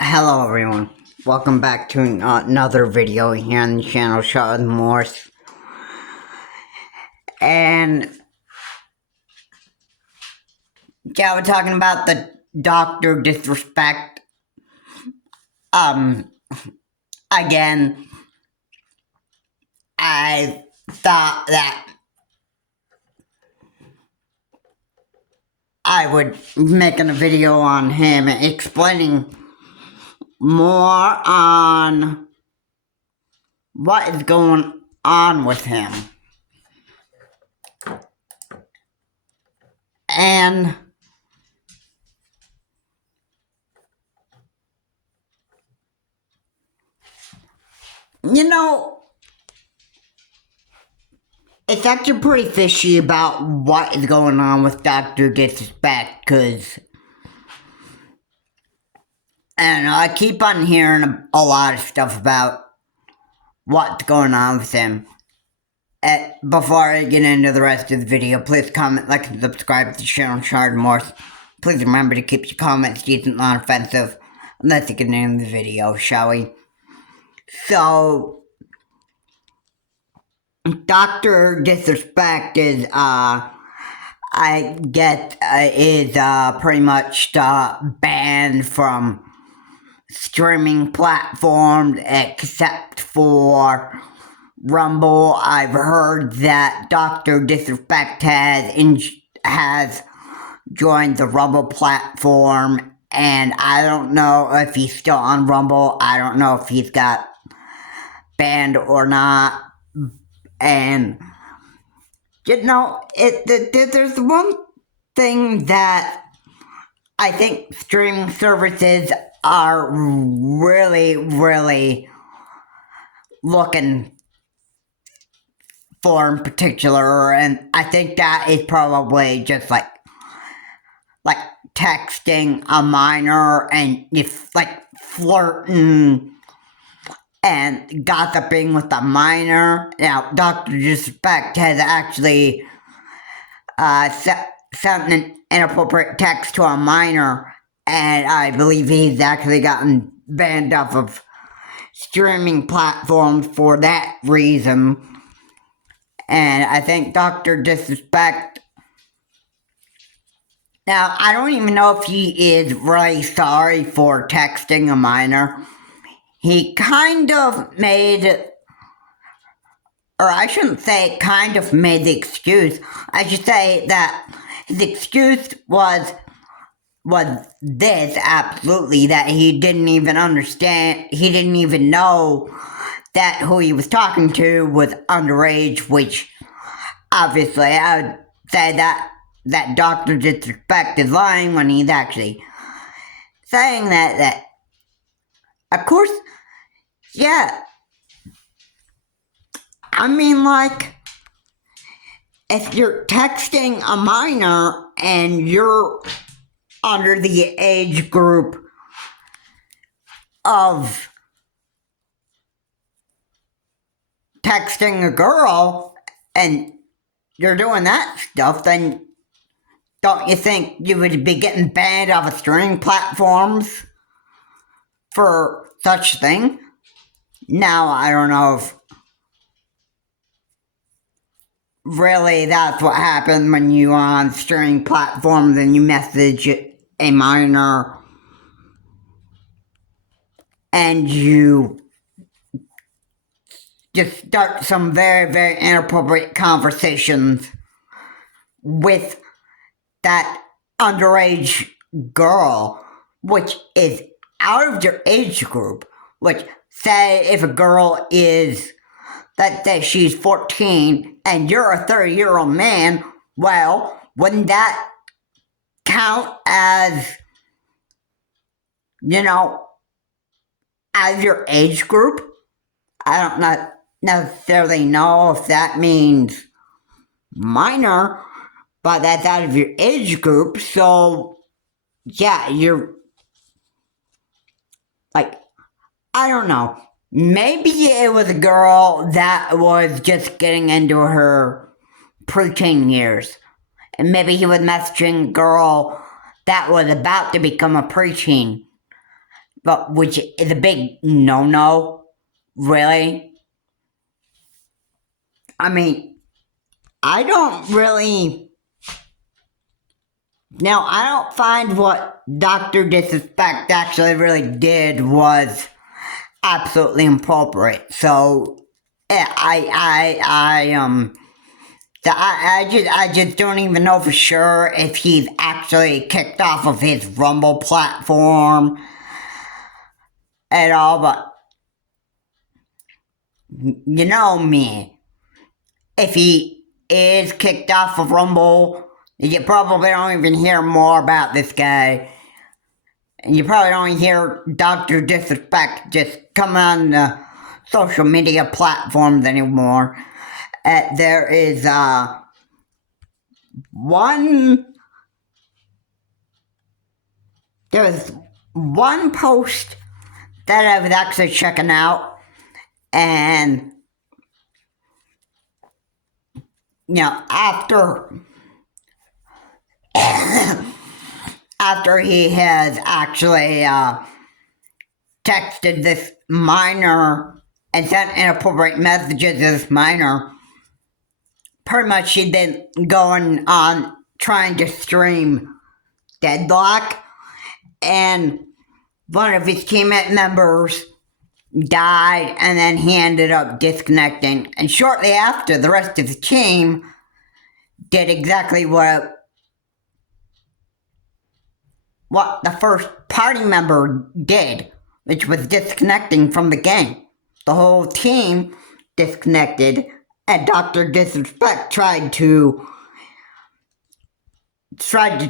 Hello everyone, welcome back to another video here on the channel, Sean Morse. And yeah, we're talking about the Dr. Disrespect. Again, I thought that I would make a video on him explaining more on what is going on with him. And you know, it's actually pretty fishy about what is going on with Dr. Disrespect, because I don't know, I keep on hearing a lot of stuff about what's going on with him. Before I get into the rest of the video, please comment, like, and subscribe to the channel, Sean Morse. Please remember to keep your comments decent, non-offensive. Let's get into the video, shall we? So, Dr. Disrespect is, I get, is pretty much banned from streaming platforms except for Rumble. I've heard that Dr. Disrespect has joined the Rumble platform, and I don't know if he's still on Rumble. I don't know if he's got banned or not. And you know, there's one thing that I think streaming services are really looking for in particular, and I think that is probably just like texting a minor and if like flirting and gossiping with a minor. Now, Dr. Disrespect has actually sent an inappropriate text to a minor, and I believe he's actually gotten banned off of streaming platforms for that reason. And I think Dr. Disrespect, now I don't even know if he is really sorry for texting a minor. He kind of made, or I shouldn't say kind of made the excuse, I should say that his excuse was this, absolutely, that he didn't even understand, he didn't even know that who he was talking to was underage, which obviously I would say that Dr. Disrespect is lying when he's actually saying that of course, yeah, I mean, like, if you're texting a minor and you're under the age group of texting a girl and you're doing that stuff, then don't you think you would be getting banned off of streaming platforms for such thing? Now, I don't know if really that's what happened when you are on streaming platforms and you message a minor and you just start some very inappropriate conversations with that underage girl, which is out of your age group. Which, say if a girl is, let's say she's 14 and you're a 30-year-old man, well, wouldn't that count as, you know, as your age group? I don't not necessarily know if that means minor, but that's out of your age group, so yeah, you're like, I don't know. Maybe it was a girl that was just getting into her preteen years. And maybe he was messaging a girl that was about to become a preteen, but which is a big no-no, really. I mean, I don't really... Now, I don't find what Dr. Disrespect actually really did was absolutely inappropriate. So, I just don't even know for sure if he's actually kicked off of his Rumble platform at all, but you know me. If he is kicked off of Rumble, you probably don't even hear more about this guy. And you probably don't hear Dr. Disrespect just come on the social media platforms anymore. There is there's one post that I was actually checking out, and after he has actually texted this minor and sent inappropriate messages to this minor, pretty much he'd been going on trying to stream Deadlock, and one of his teammate members died, and then he ended up disconnecting. And shortly after, the rest of the team did exactly what the first party member did, which was disconnecting from the game. The whole team disconnected, and Dr. Disrespect tried to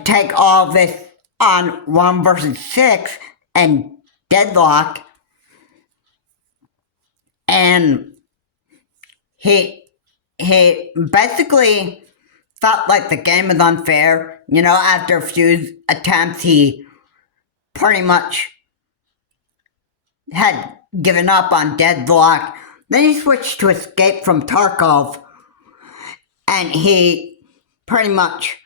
take all this on 1 versus 6 and Deadlock, and he basically felt like the game was unfair. After a few attempts, he pretty much had given up on Deadlock. Then he switched to Escape from Tarkov, and he pretty much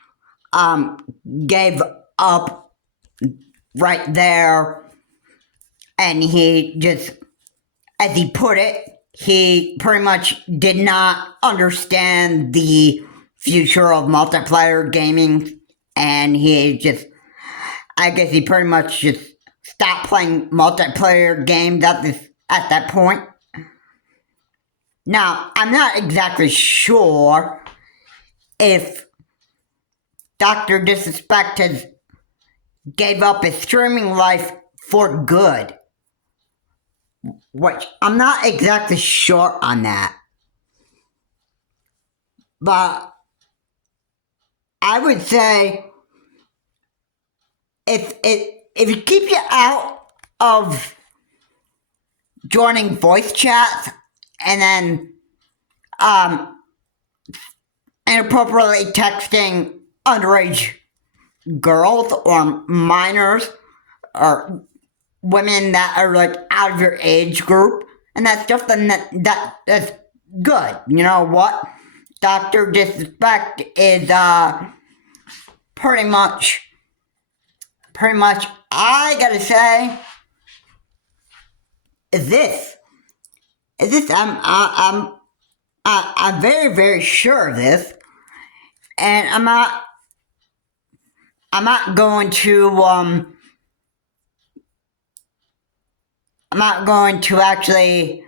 gave up right there, and he just, as he put it, he pretty much did not understand the future of multiplayer gaming, and I guess he pretty much just stopped playing multiplayer games at that point. Now, I'm not exactly sure if Dr. Disrespect has gave up his streaming life for good, which I'm not exactly sure on that. But I would say if it keeps you out of joining voice chats and then inappropriately texting underage girls or minors or women that are like out of your age group and that stuff, then that's good. You know what? Dr. Disrespect is pretty much I gotta say is this I'm very, very sure of this, and I'm not going to actually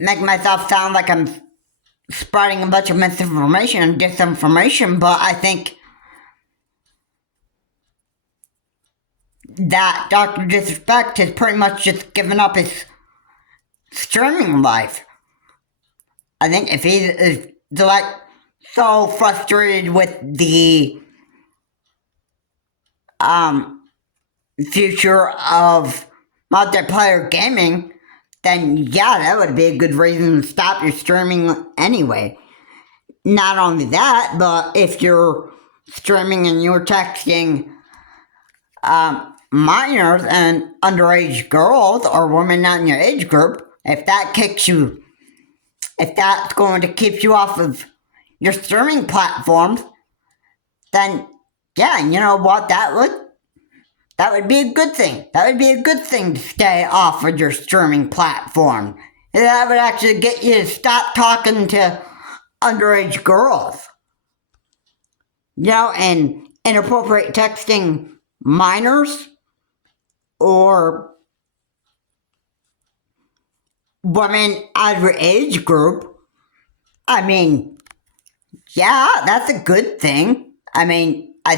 make myself sound like I'm spreading a bunch of misinformation and disinformation, but I think that Dr. Disrespect has pretty much just given up his streaming life. I think if he is like so frustrated with the future of multiplayer gaming, then yeah, that would be a good reason to stop your streaming anyway. Not only that, but if you're streaming and you're texting minors and underage girls or women not in your age group, if that's going to keep you off of your streaming platforms, then Yeah, and you know what? That would be a good thing. That would be a good thing to stay off of your streaming platform. That would actually get you to stop talking to underage girls. And inappropriate texting minors or women out of your age group. I mean, yeah, that's a good thing. I mean, I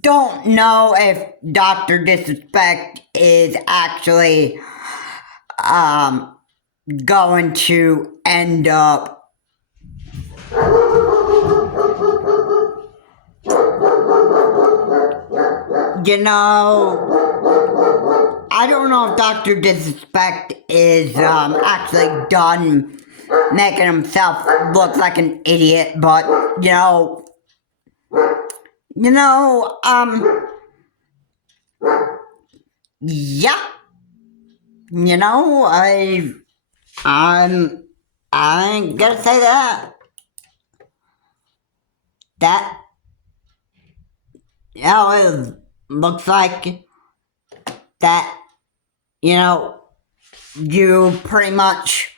don't know if Dr. Disrespect is actually going to end up I don't know if Dr. Disrespect is actually done making himself look like an idiot, but yeah, I ain't gonna say that it looks like that you pretty much,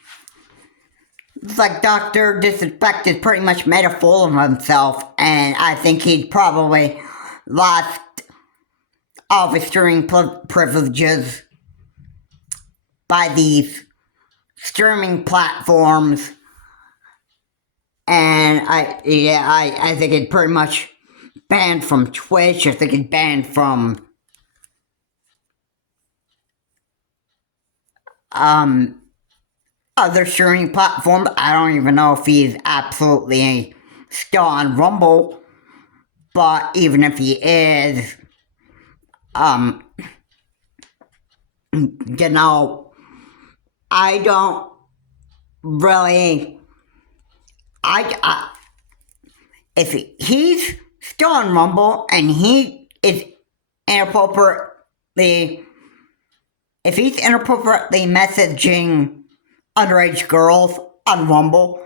it's like Dr. Disrespect has pretty much made a fool of himself, and I think he'd probably lost all of his streaming privileges by these streaming platforms. And I think it's pretty much banned from Twitch. I think it's banned from other streaming platforms. I don't even know if he's absolutely still on Rumble, but even if he is, I don't really. If he's still on Rumble and he is inappropriately, if he's inappropriately messaging underage girls on Rumble,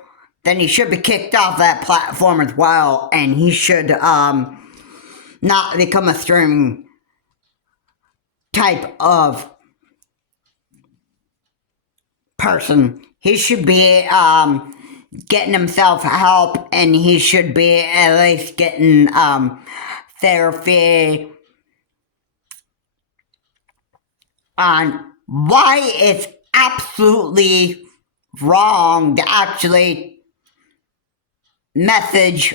then he should be kicked off that platform as well, and he should not become a streaming type of person. He should be getting himself help, and he should be at least getting therapy on why it's absolutely wrong to actually message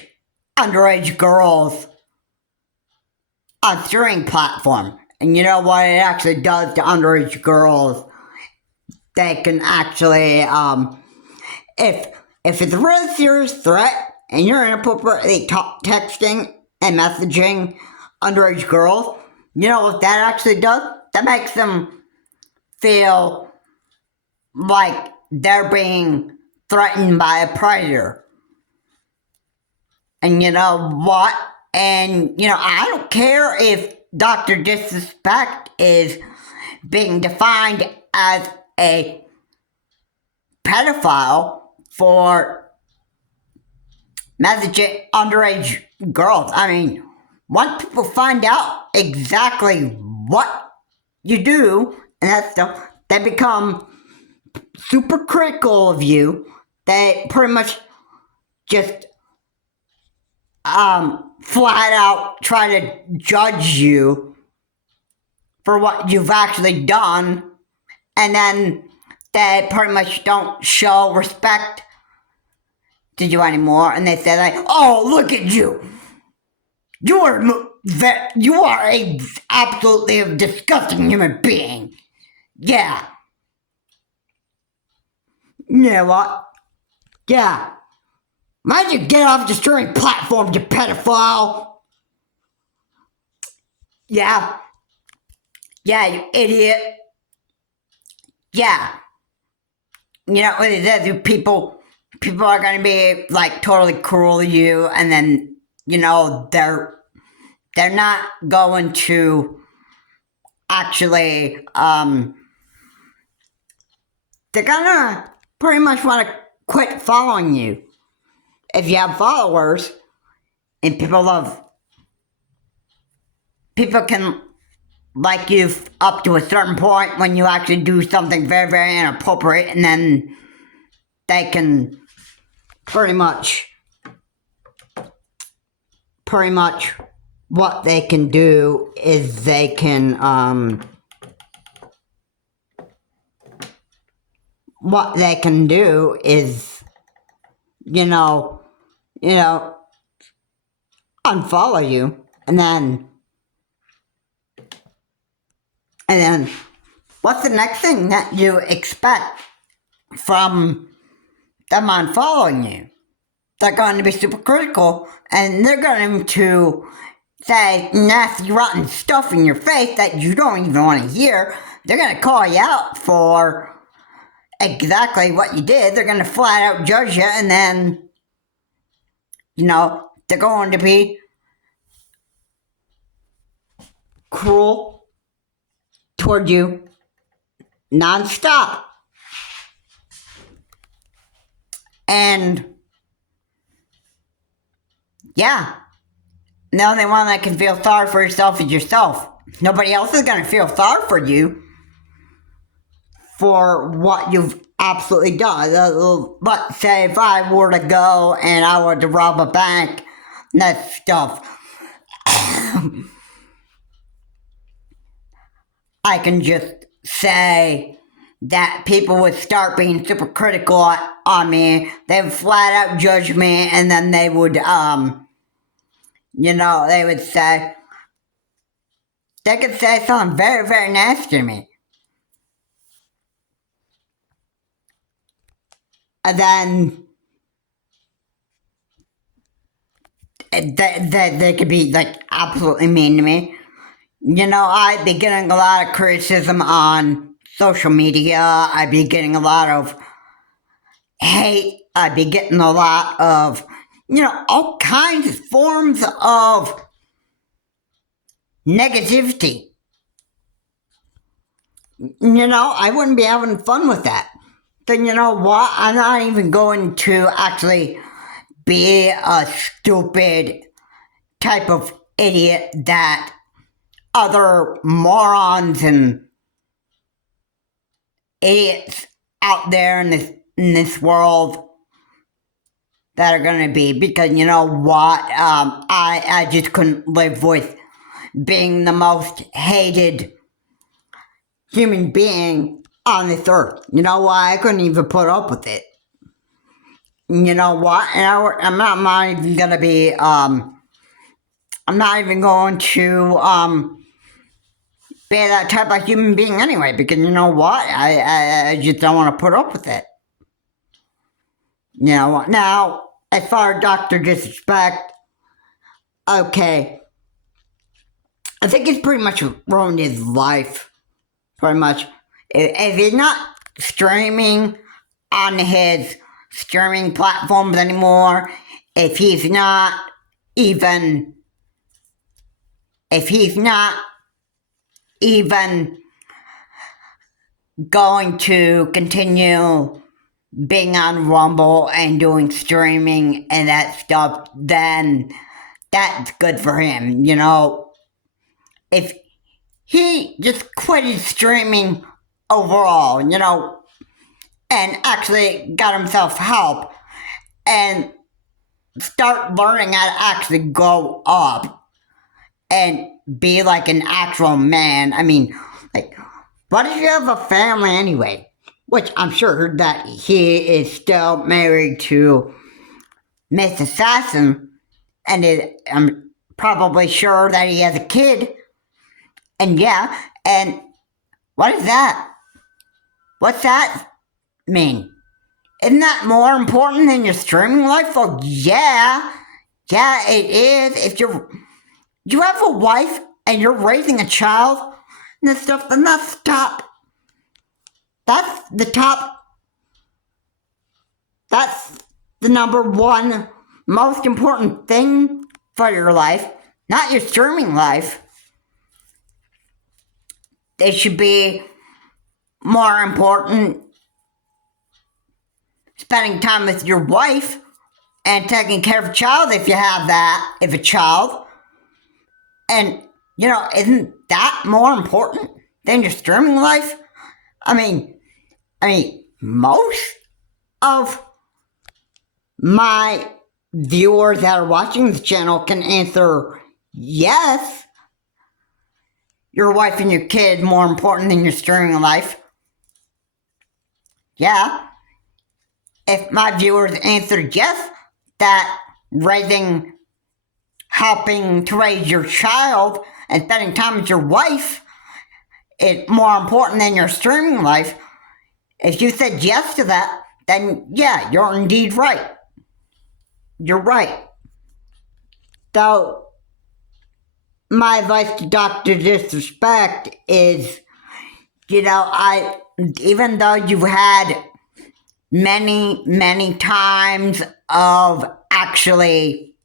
underage girls on streaming platform. And you know what it actually does to underage girls? They can actually, if it's a really serious threat and you're inappropriately texting and messaging underage girls, you know what that actually does? That makes them feel like they're being threatened by a predator. And you know what? And, I don't care if Dr. Disrespect is being defined as a pedophile for messaging underage girls. I mean, once people find out exactly what you do and that stuff, they become super critical of you. They pretty much just flat out try to judge you for what you've actually done, and then they pretty much don't show respect to you anymore, and they say like, "Oh, look at you! You are a absolutely disgusting human being." Yeah. You know what? Yeah. Why'd you get off the streaming platform, you pedophile? Yeah. Yeah, you idiot. Yeah. What it is, people are gonna be like totally cruel to you, and then they're not going to actually they're gonna pretty much want to quit following you if you have followers. and people can like you up to a certain point when you actually do something very, very inappropriate, and then they can pretty much what they can do is they can unfollow you, and then what's the next thing that you expect from them unfollowing you? They're going to be super critical, and they're going to say nasty, rotten stuff in your face that you don't even want to hear. They're going to call you out for exactly what you did. They're going to flat out judge you, and then, they're going to be cruel toward you nonstop. And yeah, the only one that can feel sorry for yourself is yourself. Nobody else is going to feel sorry for you for what you've absolutely done. But say if I were to go and I were to rob a bank, that stuff, I can just say that people would start being super critical on me. They would flat out judge me, and then they would, they would say, they could say something very, very nasty to me. And then they could be like absolutely mean to me. I'd be getting a lot of criticism on social media. I'd be getting a lot of hate. I'd be getting a lot of, all kinds of forms of negativity. I wouldn't be having fun with that. Then you know what? I'm not even going to actually be a stupid type of idiot that other morons and idiots out there in this world that are going to be, because you know what? I just couldn't live with being the most hated human being on this earth. You know why? I couldn't even put up with it. You know what? And I'm not even going to be, I'm not even going to, be that type of human being anyway, because you know what? I just don't want to put up with it. Now, as far as Dr. Disrespect, okay, I think he's pretty much ruined his life, pretty much. If he's not streaming on his streaming platforms anymore, if he's not even going to continue being on Rumble and doing streaming and that stuff, then that's good for him. If he just quit streaming overall, and actually got himself help and start learning how to actually grow up and be like an actual man. I mean, like, what if you have a family anyway? Which I'm sure that he is still married to Miss Assassin, and I'm probably sure that he has a kid. And yeah, and what is that? What's that mean? Isn't that more important than your streaming life? Well, yeah, it is. If you have a wife and you're raising a child and this stuff, then that's top. That's the top. That's the number one most important thing for your life, not your streaming life. It should be more important spending time with your wife and taking care of a child if you have that, if a child. And, isn't that more important than your streaming life? I mean, most of my viewers that are watching this channel can answer yes. Your wife and your kid more important than your streaming life. Yeah. If my viewers answered yes, that helping to raise your child and spending time with your wife is more important than your streaming life, if you said yes to that, then yeah, you're indeed right. You're right. So, my advice to Dr. Disrespect is, even though you've had many, many times of actually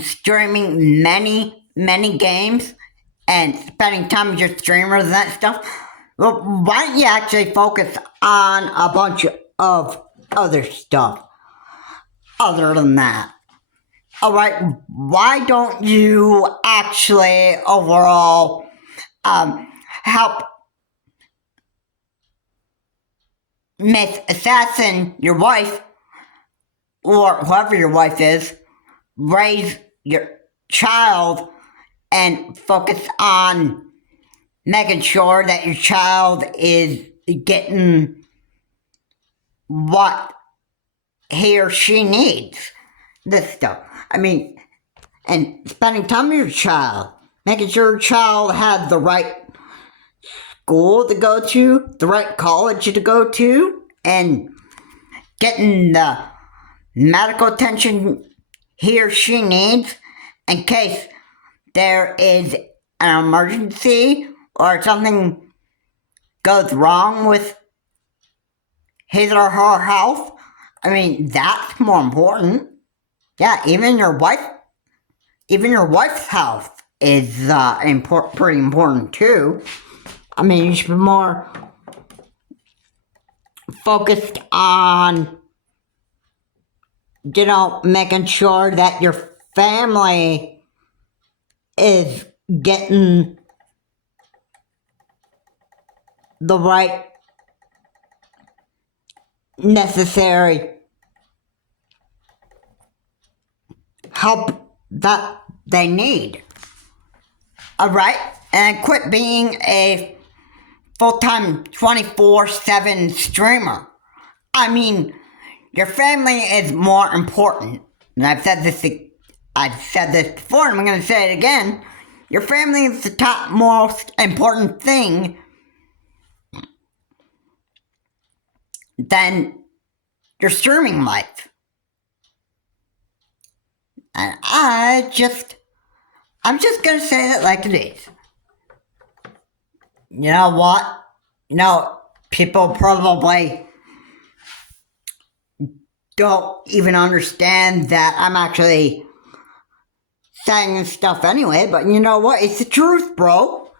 streaming many, many games and spending time with your streamers and that stuff, well, why don't you actually focus on a bunch of other stuff other than that? Alright, why don't you actually overall help Miss Assassin, your wife, or whoever your wife is, raise your child and focus on making sure that your child is getting what he or she needs. This stuff. And spending time with your child, making sure your child has the right school to go to, the right college to go to, and getting the medical attention he or she needs in case there is an emergency or something goes wrong with his or her health. That's more important. Yeah, even your wife's health is pretty important too. You should be more focused on, making sure that your family is getting the right necessary help that they need. Alright? And quit being a full-time 24/7 streamer. Your family is more important. And I've said this before and I'm going to say it again. Your family is the top most important thing than your streaming life. And I'm just going to say it like it is. You know what? People probably don't even understand that I'm actually saying this stuff anyway, but you know what? It's the truth, bro.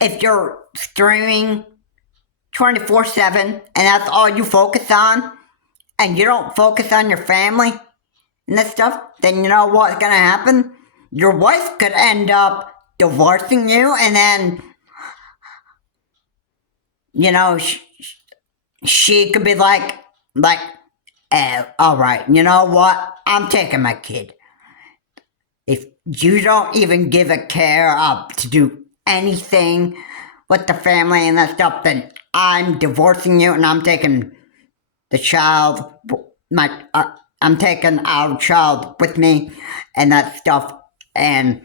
If you're streaming 24/7 and that's all you focus on, and you don't focus on your family and that stuff, then you know what's gonna happen? Your wife could end up divorcing you, and then, she could be like, alright, you know what? I'm taking my kid. If you don't even give a care to do anything with the family and that stuff, then I'm divorcing you and I'm taking the child, I'm taking our child with me and that stuff, and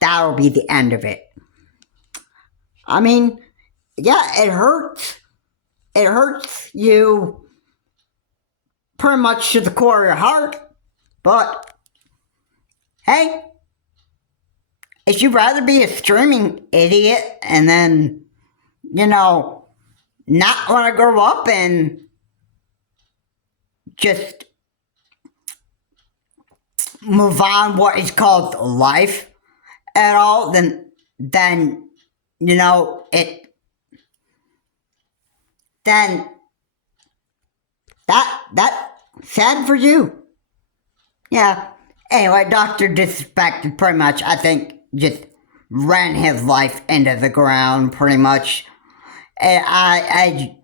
that'll be the end of it. Yeah, it hurts. It hurts you pretty much to the core of your heart, but hey, if you'd rather be a streaming idiot and then, not want to grow up and just move on what is called life at all, then it then that sad for you. Yeah. Anyway, Dr. Disrespect pretty much, I think, just ran his life into the ground pretty much. And I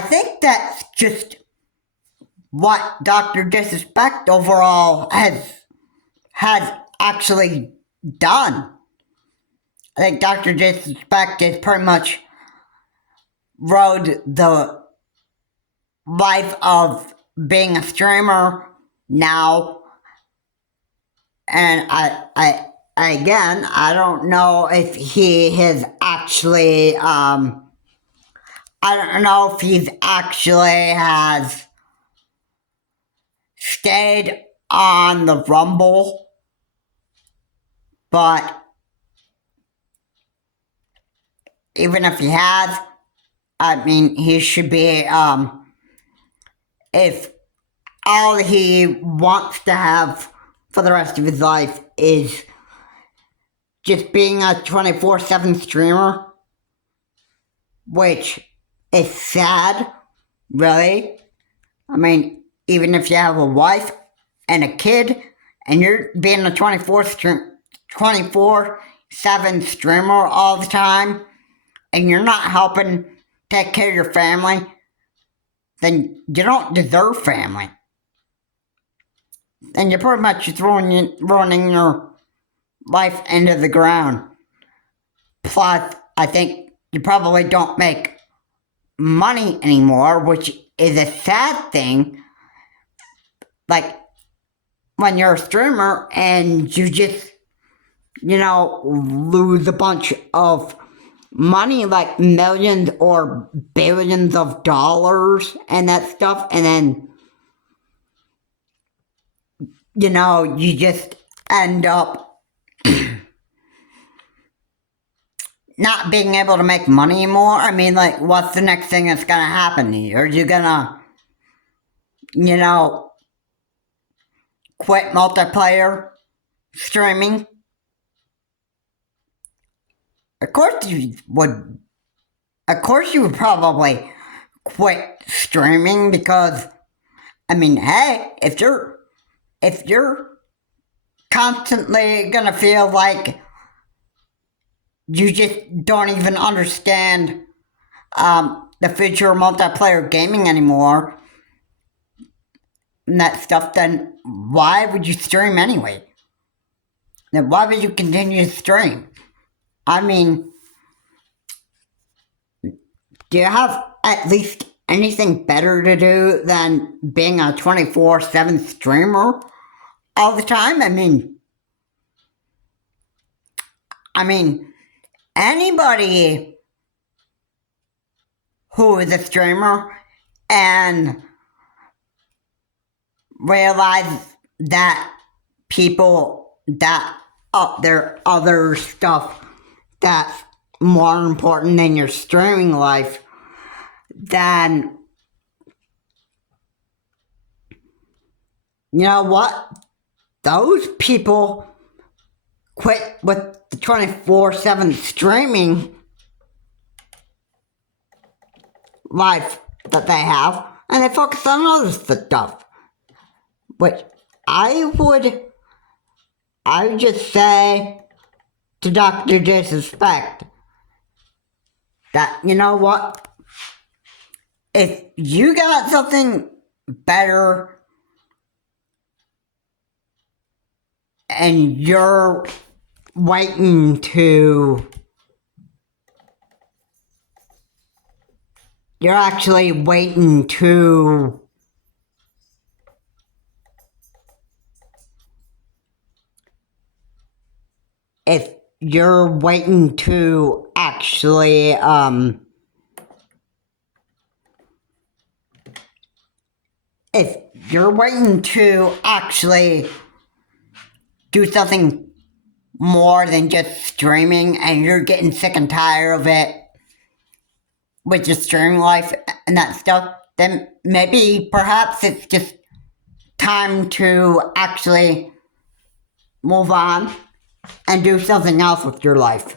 think that's just what Dr. Disrespect overall has actually done. I think Dr. Disrespect has pretty much rode the life of being a streamer now, and I don't know if he has actually I don't know if he's actually has stayed on the Rumble, but even if he has, I mean, he should be, if all he wants to have for the rest of his life is just being a 24/7 streamer, which is sad, really. I mean, even if you have a wife and a kid, and you're being a 24/7 streamer all the time, and you're not helping take care of your family, then you don't deserve family. And you're pretty much just ruining your life into the ground. Plus, I think you probably don't make money anymore, which is a sad thing. Like, when you're a streamer and you just, lose a bunch of money, like millions or billions of dollars and that stuff, and then, you just end up not being able to make money anymore. I mean, like, what's the next thing that's gonna happen to you? Are you gonna, quit multiplayer streaming? Of course you would probably quit streaming because, I mean, hey, if you're constantly gonna feel like you just don't even understand the future of multiplayer gaming anymore and that stuff, then why would you stream anyway? Then why would you continue to stream? I mean, do you have at least anything better to do than being a 24/7 streamer all the time? I mean, anybody who is a streamer and realize that people that there are other stuff that's more important than your streaming life, then you know what? Those people quit with the 24/7 streaming life that they have, and they focus on other stuff. Which I would just say to Dr. Disrespect that, you know what? If you got something better and you're waiting to, you're actually waiting to if you're waiting to actually if you're waiting to actually do something more than just streaming and you're getting sick and tired of it with your streaming life and that stuff, then maybe perhaps it's just time to actually move on and do something else with your life.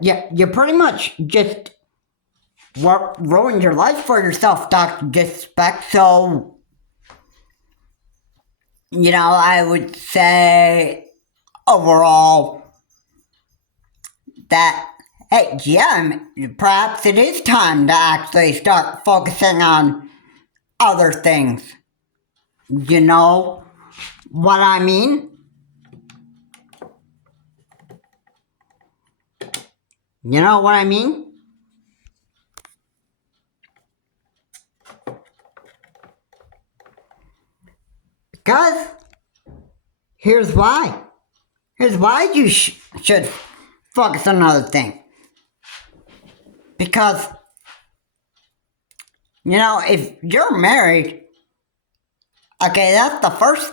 You pretty much just ruined your life for yourself, Dr. Disrespect. So, I would say overall that, hey, yeah, perhaps it is time to actually start focusing on other things. You know what I mean? You know what I mean? Because here's why. Here's why you should focus on another thing. Because, if you're married, okay, that's the first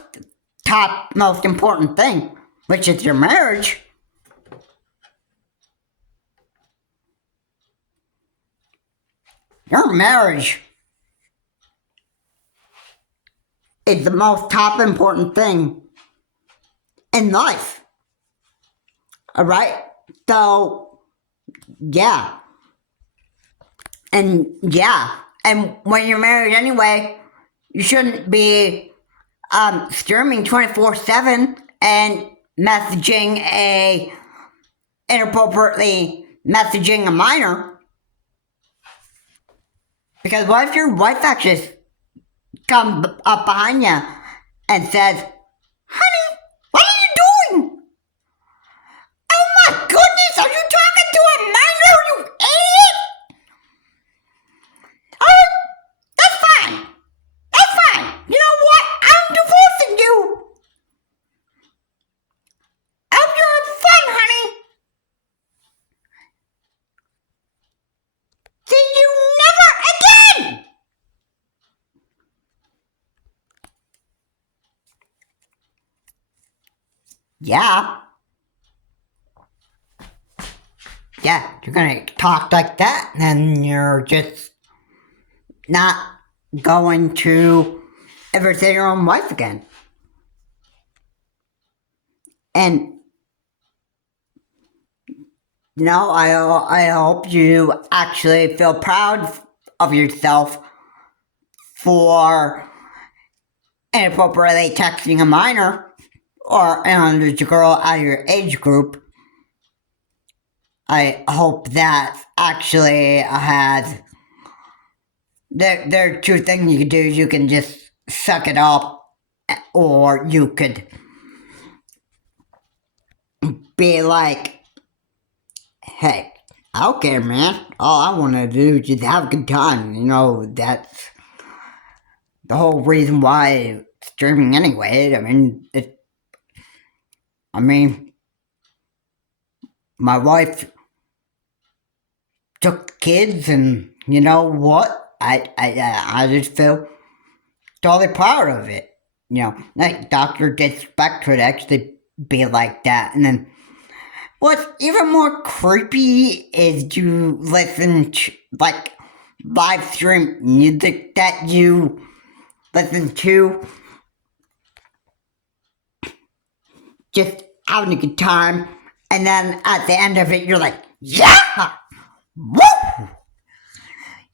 top most important thing, which is your marriage. Your marriage is the most top important thing in life. Alright? So, yeah. And when you're married anyway, you shouldn't be streaming 24/7 and inappropriately messaging a minor. Because what if your wife actually comes up behind you and says, "Honey, what are you doing? Oh my goodness, are you talking to a minor, you idiot?" Oh, that's fine. That's fine. You know what? I'm divorcing you. I hope you're having fun, honey. See you never again. Yeah. Yeah, you're gonna talk like that, and you're just not going to ever say your own wife again. And I hope you actually feel proud of yourself for inappropriately texting a minor or an underage girl out of your age group. I hope that actually has. There are two things you can do. You can just suck it up, or you could be like, "Hey, I don't care, man. All I want to do is just have a good time." That's the whole reason why streaming anyway. My wife took the kids, and you know what? I just feel totally proud of it. Like Dr. Disrespect could actually be like that. And then what's even more creepy is to listen to, like, live stream music that you listen to, just having a good time, and then at the end of it, you're like, yeah! Woo!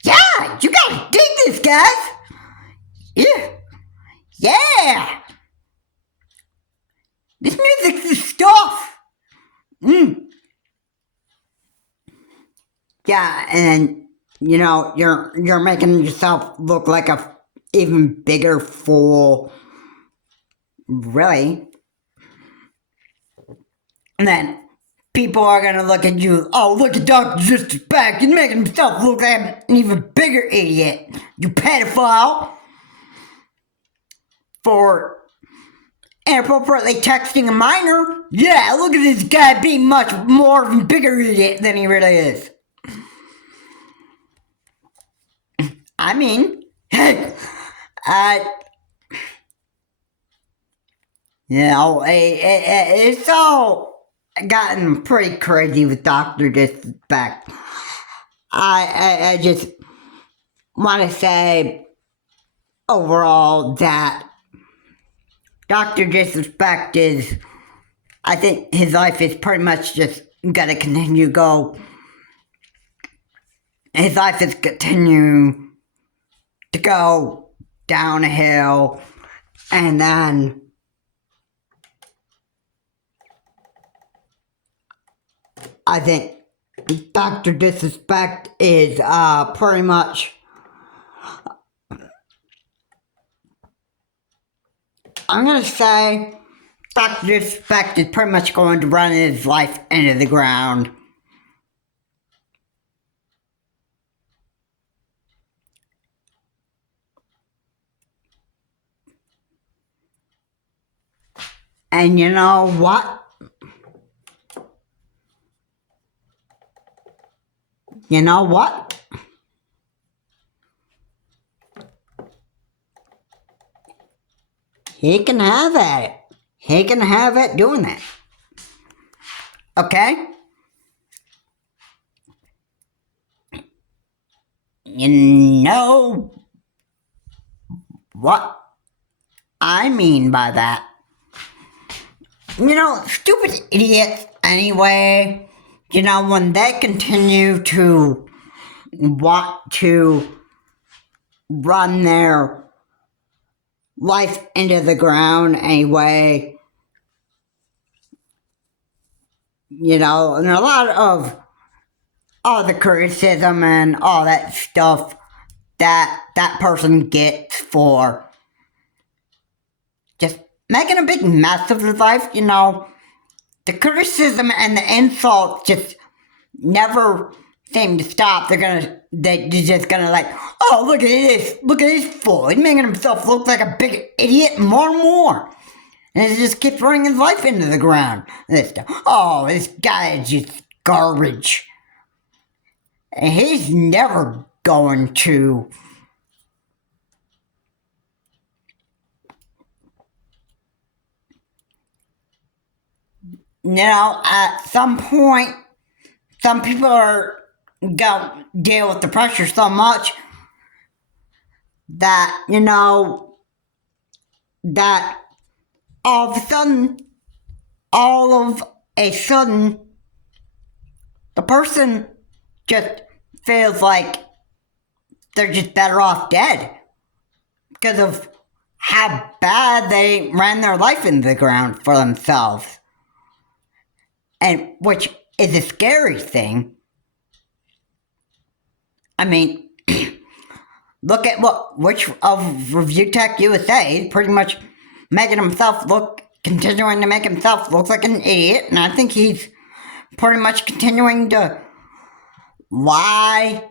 Yeah! You gotta dig this, guys! Yeah! Yeah! This music's the stuff! Yeah, and then, you're making yourself look like a even bigger fool. Really? And then people are gonna look at you, "Oh, look at Dr. Disrespect, he's making himself look like an even bigger idiot, you pedophile, for inappropriately texting a minor. Yeah, look at this guy being much more of a bigger idiot than he really is." I mean, it's all gotten pretty crazy with Dr. Disrespect. I just want to say overall that Dr. Disrespect is, I think his life is pretty much just gonna continue to go. His life is continue to go down a hill, and then I think Dr. Disrespect is pretty much, I'm gonna say Dr. Disrespect is pretty much going to run his life into the ground. And you know what? You know what? He can have at it. He can have it doing that. Okay? You know what I mean by that? You know, stupid idiots anyway, you know, when they continue to want to run their life into the ground anyway, you know, and a lot of all the criticism and all that stuff that person gets for just making a big mess of his life, you know, the criticism and the insults just never seem to stop. They're just gonna like, oh, look at this fool. He's making himself look like a big idiot more and more. And he just keeps running his life into the ground. This guy is just garbage. And he's never going to at some point, some people are going to deal with the pressure so much that, that all of a sudden, the person just feels like they're just better off dead because of how bad they ran their life into the ground for themselves. And which is a scary thing. I mean, look at which of Review Tech USA is pretty much continuing to make himself look like an idiot, and I think he's pretty much continuing to lie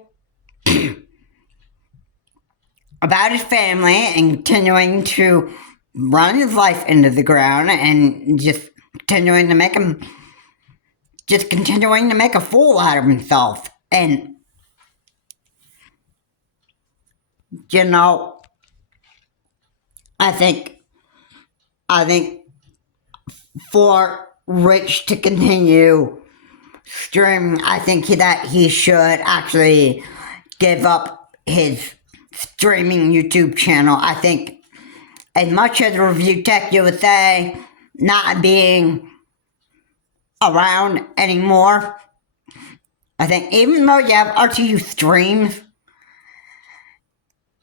about his family and continuing to run his life into the ground and just continuing to make a fool out of himself. And I think for Rich to continue streaming, I think that he should actually give up his streaming YouTube channel. I think as much as Review Tech USA not being around anymore, I think even though you have RTU streams,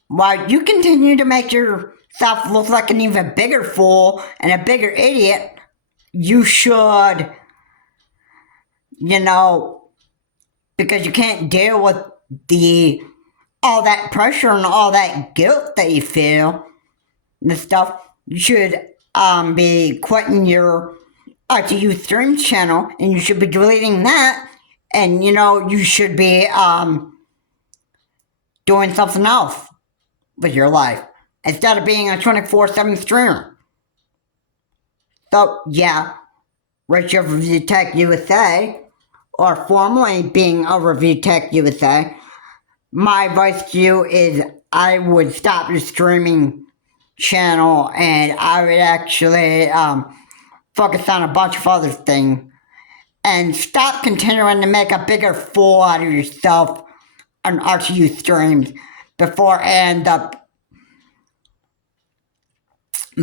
while you continue to make yourself look like an even bigger fool and a bigger idiot, you should, because you can't deal with all that pressure and all that guilt that you feel and stuff, you should be quitting your RTU stream channel, and you should be deleting that, and you should be doing something else with your life instead of being a 24/7 streamer. So yeah, Rich of Review Tech USA, or formerly being a Review Tech USA, my advice to you is I would stop your streaming channel and I would actually focus on a bunch of other things and stop continuing to make a bigger fool out of yourself on RTU streams before I end up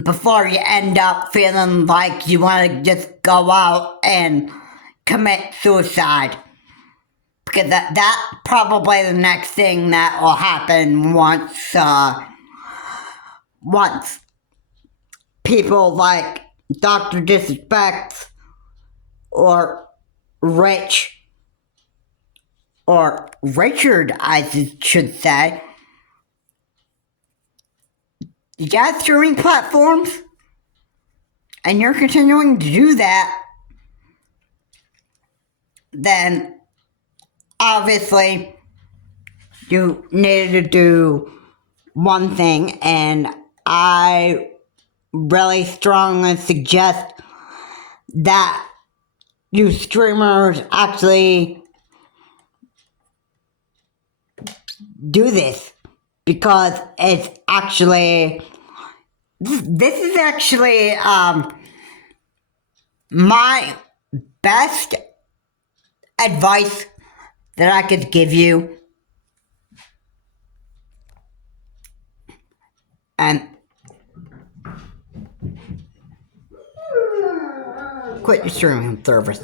before you end up feeling like you want to just go out and commit suicide. Because that's probably the next thing that will happen once people like Dr. Disrespect or Rich, or Richard, I should say, you got streaming platforms, and you're continuing to do that, then obviously you needed to do one thing, and I really strongly suggest that you streamers actually do this, because it's actually, this is actually my best advice that I could give you. And quit your streaming service.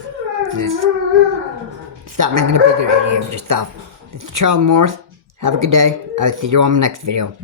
Stop making a bigger idiot of yourself. It's Charles Morris. Have a good day. I'll see you on the next video.